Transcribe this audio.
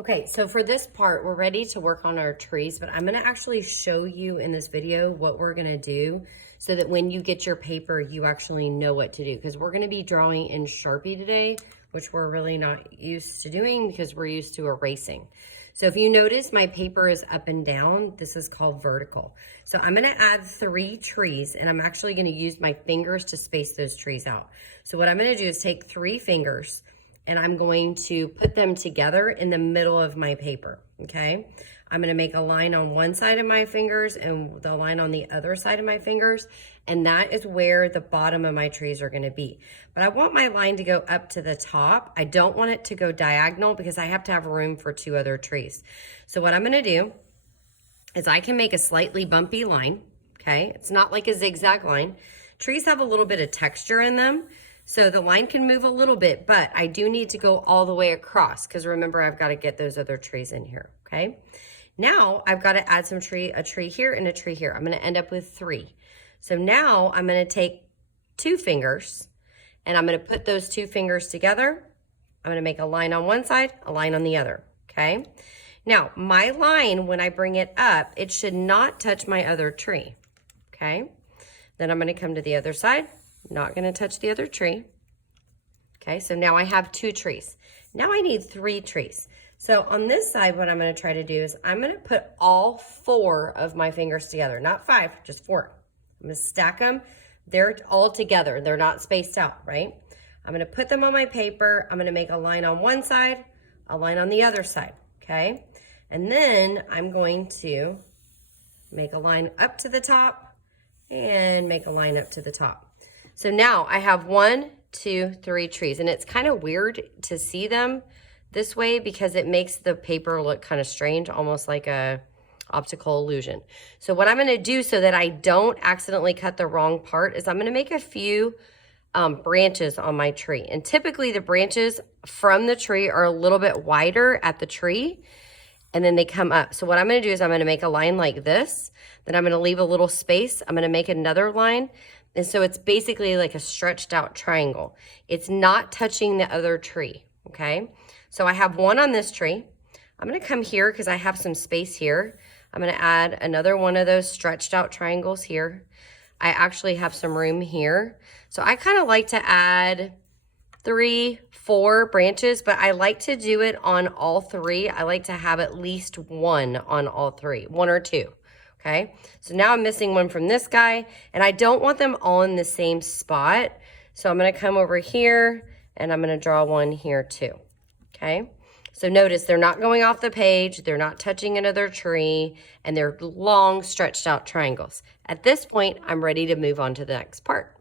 Okay, so for this part, we're ready to work on our trees, but I'm gonna actually show you in this video what we're gonna do so that when you get your paper, you actually know what to do. Because we're gonna be drawing in Sharpie today, which we're really not used to doing because we're used to erasing. So if you notice, my paper is up and down. This is called vertical. So I'm gonna add 3 trees, and I'm actually gonna use my fingers to space those trees out. So what I'm gonna do is take 3 fingers, and I'm going to put them together in the middle of my paper, okay? I'm gonna make a line on one side of my fingers and the line on the other side of my fingers, and that is where the bottom of my trees are gonna be. But I want my line to go up to the top. I don't want it to go diagonal because I have to have room for 2 other trees. So what I'm gonna do is I can make a slightly bumpy line, okay? It's not like a zigzag line. Trees have a little bit of texture in them, so the line can move a little bit, but I do need to go all the way across because remember, I've got to get those other trees in here, okay? Now I've got to add a tree here and a tree here. I'm going to end up with 3. So now I'm going to take 2 fingers and I'm going to put those 2 fingers together. I'm going to make a line on one side, a line on the other, okay? Now my line, when I bring it up, it should not touch my other tree, okay? Then I'm going to come to the other side. Not going to touch the other tree. Okay, so now I have 2 trees. Now I need 3 trees. So on this side, what I'm going to try to do is I'm going to put all 4 of my fingers together. Not 5, just 4. I'm going to stack them. They're all together. They're not spaced out, right? I'm going to put them on my paper. I'm going to make a line on one side, a line on the other side, okay? And then I'm going to make a line up to the top and make a line up to the top. So now I have 1, 2, 3 trees, and it's kind of weird to see them this way because it makes the paper look kind of strange, almost like a optical illusion. So what I'm going to do so that I don't accidentally cut the wrong part is I'm going to make a few branches on my tree. And typically the branches from the tree are a little bit wider at the tree, and then they come up. So what I'm going to do is I'm going to make a line like this, then I'm going to leave a little space. I'm going to make another line. And so it's basically like a stretched out triangle. It's not touching the other tree, okay? So I have 1 on this tree. I'm gonna come here because I have some space here. I'm gonna add another one of those stretched out triangles here. I actually have some room here. So I kind of like to add 3, 4 branches, but I like to do it on all 3. I like to have at least 1 on all 3, 1 or 2. Okay, so now I'm missing one from this guy, and I don't want them all in the same spot. So I'm gonna come over here, and I'm gonna draw one here too, okay? So notice they're not going off the page, they're not touching another tree, and they're long stretched out triangles. At this point, I'm ready to move on to the next part.